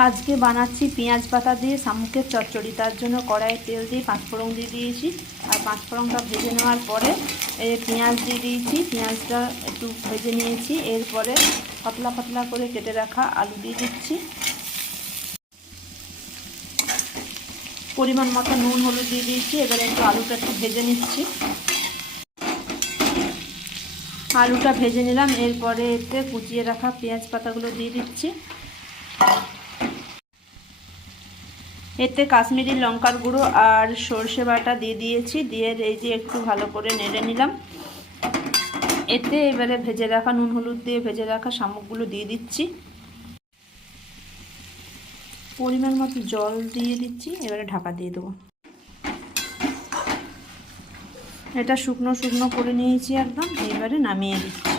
আজকে বানাচ্ছি পেঁয়াজ পাতা দিয়ে শামুকের চচ্চড়ি। তার জন্য কড়াইয়ে তেল দিয়ে পাঁচফোড়ন দিয়ে দিয়েছি। আর পাঁচফোড়নটা ভেজে নেওয়ার পরে পেঁয়াজ দিয়ে দিয়েছি। পেঁয়াজটা একটু ভেজে নিয়েছি। এরপরে পাতলা পাতলা করে কেটে রাখা আলু দিয়ে দিচ্ছি। পরিমাণ মতো নুন হলুদ দিয়ে দিয়েছি। এবারে একটু আলুটা একটু ভেজে নিচ্ছি। আলুটা ভেজে নিলাম। এরপরে এতে কুচিয়ে রাখা পেঁয়াজ পাতাগুলো দিয়ে দিচ্ছি। এতে কাশ্মীরি লঙ্কার গুঁড়ো আর সর্ষে বাটা দিয়ে দিয়েছি। দিয়ে এই যে একটু ভালো করে নেড়ে নিলাম। এতে এবারে ভেজে রাখা নুন হলুদ দিয়ে ভেজে রাখা শামুকগুলো দিয়ে দিচ্ছি। পরিমাণ মতো জল দিয়ে দিচ্ছি। এবারে ঢাকা দিয়ে দেবো। এটা শুকনো শুকনো করে নিয়েছি একদম। এবারে নামিয়ে দিচ্ছি।